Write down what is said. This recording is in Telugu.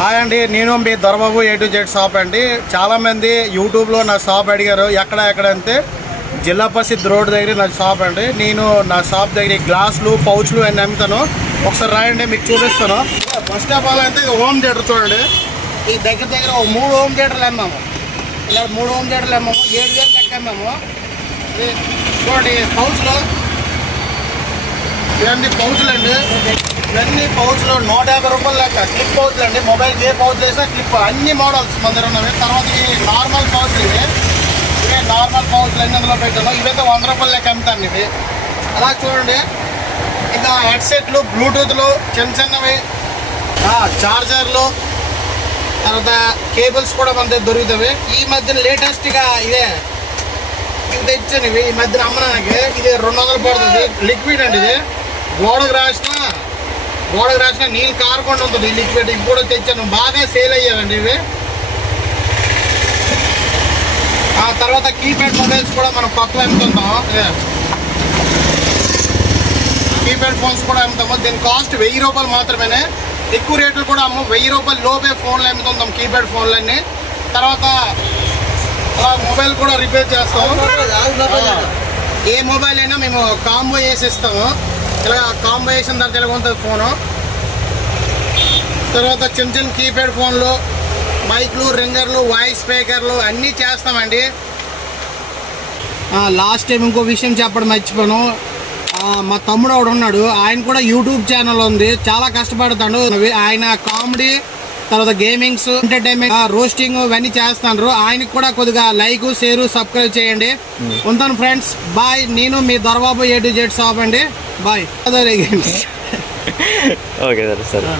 హాయ్ అండి, నేను మీ Dorababu A to Z shop అండి. చాలామంది యూట్యూబ్లో నా షాప్ అడిగారు ఎక్కడంటే జిల్లా పరిషత్ రోడ్ దగ్గర నా షాప్ అండి. నేను నా షాప్ దగ్గర గ్లాసులు పౌచ్లు అన్నీ అమ్ముతాను. ఒకసారి రాయండి, మీకు చూపిస్తాను. ఫస్ట్ ఆఫ్ ఆల్ అయితే హోమ్ థియేటర్ చూడండి. ఈ దగ్గర 3 హోమ్ థియేటర్లు అమ్మాము. ఇలా 3 హోమ్ థియేటర్లు అమ్మాము. 7,000 లెక్క అమ్మాము. చూడండి పౌచ్లు, ఇవన్నీ పౌచ్లు అండి. ఇవన్నీ పౌచ్లు 150 రూపాయలు లెక్క. క్లిప్ పౌచ్లు అండి. మొబైల్కి ఏ పౌచ్ వేసినా క్లిప్, అన్ని మోడల్స్ మన దగ్గర ఉన్నవి. తర్వాత ఈ నార్మల్ పౌచ్లు, ఇవే నార్మల్ పౌచ్లు అన్ని అందులో పెట్టాను. ఇవైతే 100 రూపాయలు లెక్క అమ్ముతాను ఇవి. అలా చూడండి. ఇంకా హెడ్సెట్లు, బ్లూటూత్లు, చిన్నవి చార్జర్లు, తర్వాత కేబుల్స్ కూడా మన దగ్గర దొరుకుతాయి. ఈ మధ్యన లేటెస్ట్గా ఇదే తెచ్చాను ఇవి. ఈ మధ్యన అమ్మడానికి ఇది 200 పడుతుంది. లిక్విడ్ అండి. ఇది గోడకు రాసిన నీళ్ళు కారకుండా ఉంటుంది ఈ లిక్విడ్. ఇవి కూడా తెచ్చాను, బాగా సేల్ అయ్యావండి ఇవి. ఆ తర్వాత కీప్యాడ్ మొబైల్స్ కూడా మనం కొత్తగా అమ్ముతుంటాం. కీప్యాడ్ ఫోన్స్ కూడా అమ్ముతాము. దీని కాస్ట్ 1000 రూపాయలు మాత్రమే. ఎక్కువ రేట్లు కూడా అమ్ము. 1000 రూపాయలు లోపే ఫోన్లు అమ్ముతుంటాం, కీప్యాడ్ ఫోన్లన్నీ. తర్వాత మొబైల్ కూడా రిపేర్ చేస్తాము. ఏ మొబైల్ అయినా మేము కాంబో వేసి ఇస్తాము. ఇలా కాంబో వేసిన తర్వాత ఇలా ఉంటుంది ఫోను. తర్వాత చిన్న కీప్యాడ్ ఫోన్లు, మైక్లు, రింగర్లు, వాయిస్ స్పీకర్లు అన్నీ చేస్తామండి. లాస్ట్ టైం ఇంకో విషయం చెప్పడం మర్చిపోయాను. మా తమ్ముడు ఒకడు ఉన్నాడు, ఆయన కూడా యూట్యూబ్ ఛానల్ ఉంది. చాలా కష్టపడతాడు. ఆయన కామెడీ, తర్వాత గేమింగ్స్, ఎంటర్టైన్మెంట్, రోస్టింగ్ ఇవన్నీ చేస్తాను. ఆయనకి కూడా కొద్దిగా లైక్, షేర్, సబ్స్క్రైబ్ చేయండి. ఉంటాను ఫ్రెండ్స్, బాయ్. నేను మీ Dorababu A to Z shop అండి. బాయ్. ఓకే సరే.